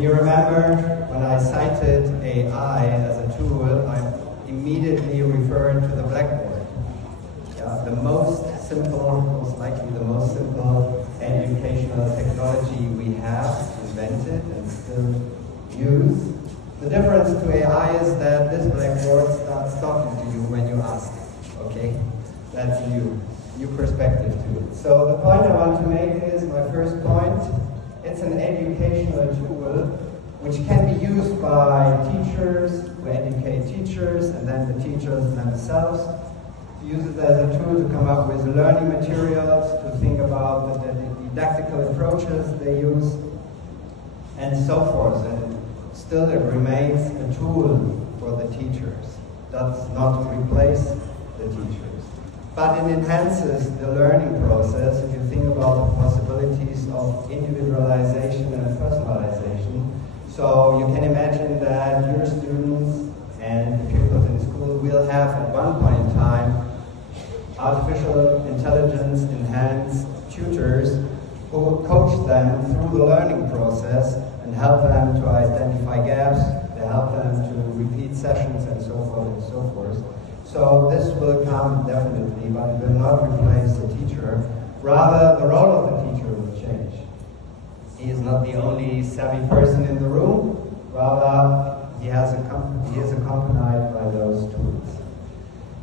And you remember when I cited AI as a tool, I immediately referred to the blackboard. Yeah, the most simple, most likely the most simple educational technology we have invented and still use. The difference to AI is that this blackboard starts talking to you when you ask it, okay? That's new perspective to it. So the point I want to make is, my first point, it's an educational tool which can be used by teachers who educate teachers, and then the teachers themselves use it as a tool to come up with learning materials, to think about the didactical approaches they use, and so forth. And still it remains a tool for the teachers. Does not replace the teachers. But it enhances the learning process if you think about the possibilities of individualization and personalization. So you can imagine that your students and the pupils in school will have at one point in time artificial intelligence enhanced tutors who will coach them through the learning process and help them to identify gaps, to help them to repeat sessions and so forth and so forth. So this will come definitely, but it will not replace the teacher. Rather, the role of the teacher will change. He is not the only savvy person in the room, rather he is accompanied by those tools.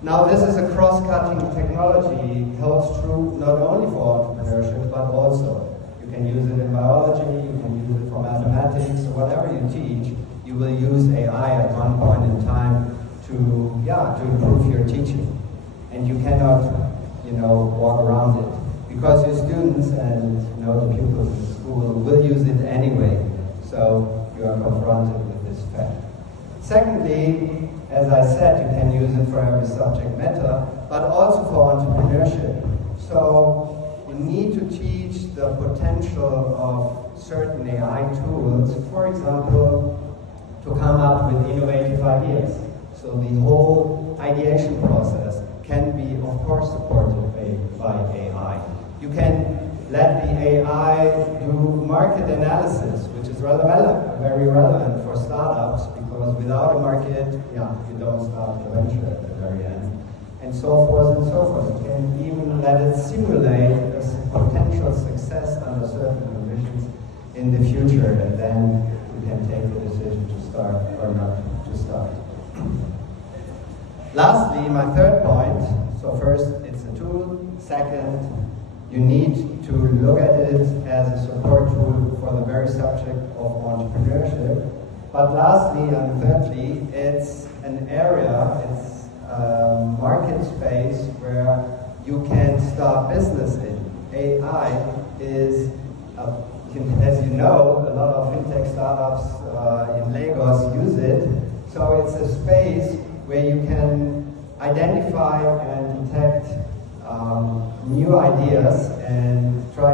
Now this is a cross-cutting technology. It holds true not only for entrepreneurship, but also you can use it in biology, you can use it for mathematics, or whatever you teach, you will use AI at one point in time to improve your teaching. And you cannot, walk around it. Because your students and, the pupils in school will use it anyway. So you are confronted with this fact. Secondly, as I said, you can use it for every subject matter, but also for entrepreneurship. So you need to teach the potential of certain AI tools, for example, to come up with innovative ideas. So the whole ideation process can be, of course, supported by AI. You can let the AI do market analysis, which is very relevant for startups, because without a market, you don't start a venture at the very end, and so forth and so forth. You can even let it simulate a potential success under certain conditions in the future, and then you can take the decision to start or not to start. Lastly, my third point, so first, it's a tool. Second, you need to look at it as a support tool for the very subject of entrepreneurship. But lastly and thirdly, it's an area, it's a market space where you can start business in. AI is, as you know, a lot of fintech startups in Lagos use it. So it's a space where you can identify and detect new ideas and try